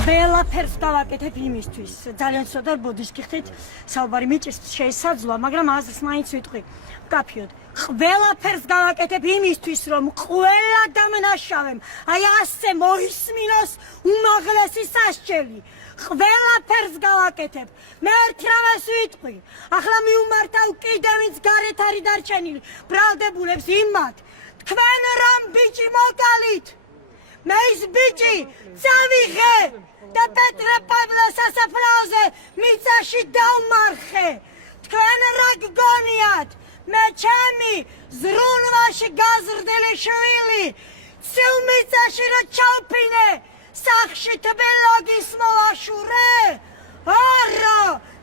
ყველაფერს დავაკეთებ იმისთვის. ძალიან ცოტა ბოდიშ გიხდით, საუბარი მიჭირს შეესაძლოა, მაგრამ აზრს მაინც ვიტყვი. ვკაფიოდ. ყველაფერს დავაკეთებ იმისთვის, რომ ყველა დამნაშავემ აი ასე მოისმინოს უმაღლესი სასჯელი. ყველაფერს გავაკეთებ. მე ერთ რამეს ვიტყვი. ახლა მიუმართავ კიდევ ვინც გარეთ არის დარჩენილი, ბრალდებულებს იმათ. თქვენ რომ ბიჭი მოკალით. მე ის ბიჭი წავიღე და პეტრე პავლეს სასაფლაოზე მიწაში დავმარხე. თქვენ რა გგონიათ? მე ჩემი ზრუნვაში გაზრდილი შვილი ცილ მიწაში რა ჩავფინე სახში თბილოგის მოვაშურე? არა,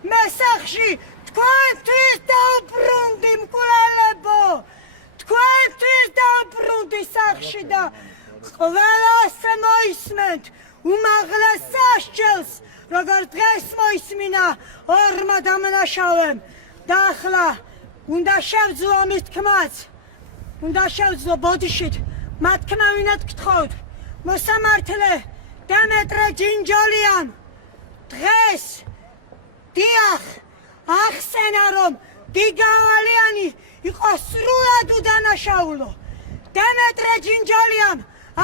მე სახში თქვენთვის დავბრუნდი მკვლელებო, თქვენთვის დავბრუნდი სახში და ყველას მოისმენთ უმაღლეს სასჯელს, როგორ დღეს მოისმინა ორმა დამნაშავემ. და ახლა უნდა შევძლო ამის თქმაც, უნდა შევძლო ბოდიშით მათ თქმა ვინად გთხოვთ. მოსამართლე დემეტრე ჯინჯოლიამ დღეს დიახ ახსენა რომ გიგავალიანი იყო სრულად უდანაშაულო. დემეტრე ჯინჯოლიამ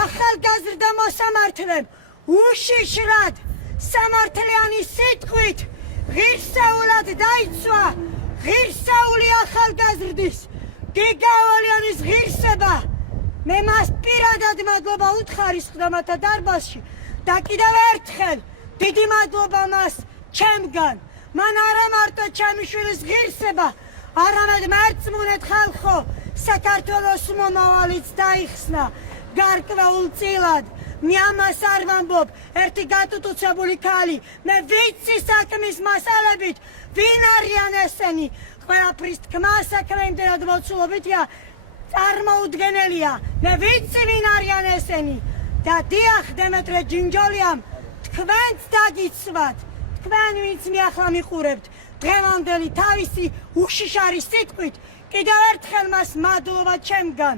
ახალგაზრდა მოსამართლემ უშიშრად სამართლიანი სიტყვით ღირსეულად დაიცვა ღირსეული ახალგაზრდის გიგავალიანის ღირსება. მე მას პირადად მადლობა უთხარისხდა მათთა დარბაზში და კიდევ ერთხელ დიდი მადლობა მას ჩემგან. მან არა მარტო ჩემი შვილის ღირსება, არამედ მერწმუნედ ხალხო საქართველოს მომავალიც დაიხსნა გარკვეულ წილად. მე ამას არ ვამბობ, ერთი გატუტუცებული ქალი, მე ვიცი საქმის მასალებით ვინ არიან ესენი. ყველაფრის თქმა საქმე იმდენად მოცულობითია, წარმოუდგენელია. მე ვიცი ვინ არიან ესენი და დიახ დემეტრე ჯინჯოლიამ თქვენც დაგიცვათ, თქვენ ვინც მე ახლა მიყურებთ დღევანდელი თავისი უშიშარი სიტყვით კიდევ ერთხელ მას მადლობა ჩემგან.